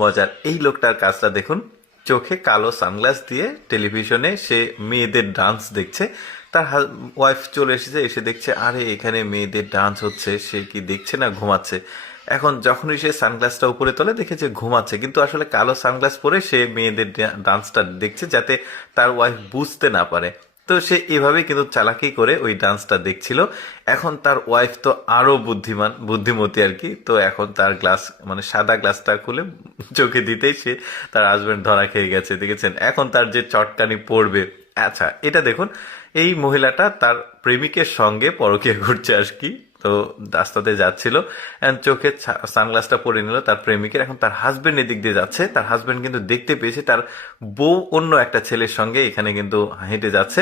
মজার এই লোকটার কাজটা দেখুন, চোখে কালো সানগ্লাস দিয়ে টেলিভিশনে সে মেয়েদের ডান্স দেখছে। তার ওয়াইফ চলে এসেছে, এসে দেখছে আরে এখানে মেয়েদের ডান্স হচ্ছে, সে কি দেখছে না ঘুমাচ্ছে। এখন যখনই সে সানগ্লাসটা উপরে তোলে দেখে যে ঘুমাচ্ছে, কিন্তু আসলে কালো সানগ্লাস পরে সে মেয়েদের ডান্সটা দেখছে যাতে তার ওয়াইফ বুঝতে না পারে। তো সে এভাবেই কিন্তু চালাকি করে ওই ডান্সটা দেখছিল। এখন তার ওয়াইফ তো আরো বুদ্ধিমতী আর কি, তো এখন তার গ্লাস মানে সাদা গ্লাসটা খুলে চোখে দিতেই সে তার হাজবেন্ড ধরা খেয়ে গেছে, দেখেছেন। এখন তার যে চটকানি পড়বে। আচ্ছা এটা দেখুন, এই মহিলাটা তার প্রেমিকের সঙ্গে পরকীয়া ঘুরছে আর কি। তো রাস্তাতে যাচ্ছিল, চোখে সানগ্লাসটা পরে নিল তার প্রেমিকের। এখন তার হাজবেন্ড এদিক দিয়ে যাচ্ছে, তার হাজবেন্ড কিন্তু দেখতে পেয়েছে তার বউ অন্য একটা ছেলের সঙ্গে এখানে কিন্তু হেঁটে যাচ্ছে।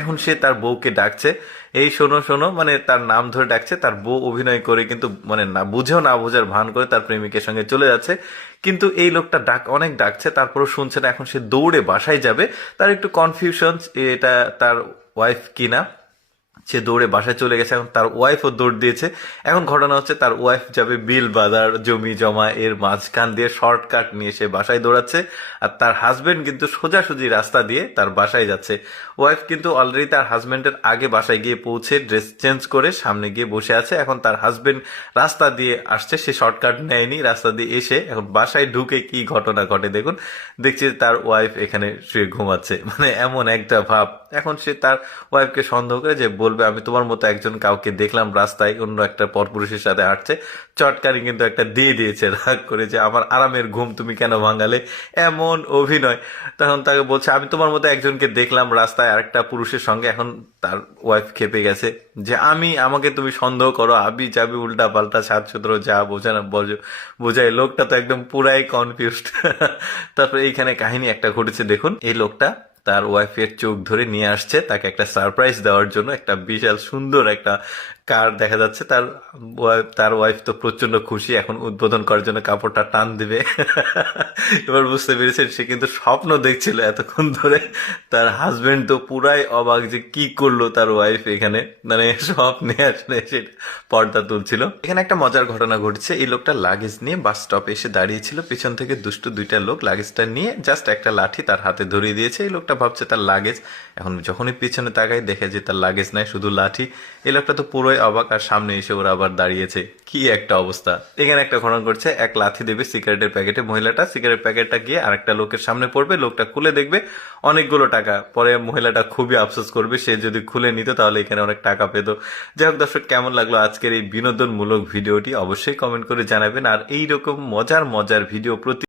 এখন সে তার বউকে ডাকছে, এই শোনো শোনো, মানে তার নাম ধরে ডাকছে। তার বউ অভিনয় করে কিন্তু মানে না বুঝেও না বোঝার ভান করে তার প্রেমিকের সঙ্গে চলে যাচ্ছে। কিন্তু এই লোকটা অনেক ডাকছে, তারপরও শুনছে না। এখন সে দৌড়ে বাসায় যাবে, তার একটু কনফিউশন এটা তার ওয়াইফ কিনা। সে দৌড়ে বাসায় চলে গেছে, এখন তার ওয়াইফও দৌড় দিয়েছে। এখন ঘটনা হচ্ছে তার ওয়াইফ যাবে বিল বাজার জমি জমা এর মাঝখান দিয়ে শর্টকাট নিয়ে সে বাসায় দৌড়াচ্ছে, আর তার হাজবেন্ড কিন্তু সোজাসুজি রাস্তা দিয়ে তার বাসায় যাচ্ছে। ওয়াইফ কিন্তু অলরেডি তার হাজবেন্ডের আগে বাসায় গিয়ে পৌঁছে ড্রেস চেঞ্জ করে সামনে গিয়ে বসে আছে। এখন তার হাজবেন্ড রাস্তা দিয়ে আসছে, সে শর্টকাট নেয়নি, রাস্তা দিয়ে এসে এখন বাসায় ঢুকে কি ঘটনা ঘটে দেখুন। দেখছি তার ওয়াইফ এখানে শুয়ে ঘুমাচ্ছে, মানে এমন একটা ভাব। এখন সে তার ওয়াইফকে সন্দেহ করে যে বলবে আমি তোমার মতো একজন কাউকে দেখলাম রাস্তায় অন্য একটা পরপুরুষের সাথে হাঁটছে। চটকারি কিন্তু একটা দিয়ে দিয়েছে রাগ করে যে আমার আরামের ঘুম তুমি কেন ভাঙালে, এমন অভিনয়। তখন তাকে বলছে আমি তোমার মতো একজনকে দেখলাম রাস্তায় আরেকটা পুরুষের সঙ্গে। এখন তার ওয়াইফ খেপে গেছে যে আমাকে তুমি সন্দেহ করো, আবি যাবি উল্টা পাল্টা সাতসূত্র যা বোঝানো বোঝায়। লোকটা তো একদম পুরাই কনফিউজড। তারপরে এইখানে কাহিনী একটা ঘটেছে দেখুন, এই লোকটা তার ওয়াইফের চোখ ধরে নিয়ে আসছে তাকে একটা সারপ্রাইজ দেওয়ার জন্য। একটা বিশাল সুন্দর একটা কার দেখা যাচ্ছে। তার ওয়াইফ তো প্রচন্ড খুশি, এখন উদ্বোধন করার জন্য কাপড়টা টান দিবে। এবার বুঝতে পেরেছেন সে কিন্তু স্বপ্ন দেখছিল এতক্ষণ ধরে। তার হাজবেন্ড তো পুরাই অবাক যে কি করলো তার ওয়াইফ এখানে, মানে স্বপ্নে আসলে সেটা পর্দা তুলছিল। এখানে একটা মজার ঘটনা ঘটছে, এই লোকটা লাগেজ নিয়ে বাস স্টপে এসে দাঁড়িয়েছিল, পিছন থেকে দুষ্টু দুইটা লোক লাগেজটা নিয়ে জাস্ট একটা লাঠি তার হাতে ধরিয়ে দিয়েছে। এই লোকটা ভাবছে তার লাগেজ, এখন যখনই পিছনে তাকায় দেখে যে তার লাগেজ নাই, শুধু লাঠি। এই লোকটা তো পুরোই অবাক, আর সামনে এসে ওরা আবার দাঁড়িয়েছে, কি একটা অবস্থা। এখানে একটা ঘটনা করছে, এক লাথি দেবে সিগারেটের প্যাকেটে মহিলাটা, সিগারেট প্যাকেটটা গিয়ে আরেকটা লোকের সামনে পড়বে, লোকটা খুলে দেখবে অনেকগুলো টাকা। পরে মহিলাটা খুবই আফসোস করবে, সে যদি খুলে নিত তাহলে এখানে অনেক টাকা পেত। যাই হোক দর্শক, কেমন লাগলো আজকের এই বিনোদনমূলক ভিডিওটি অবশ্যই কমেন্ট করে জানাবেন। আর এইরকম মজার মজার ভিডিও প্রতি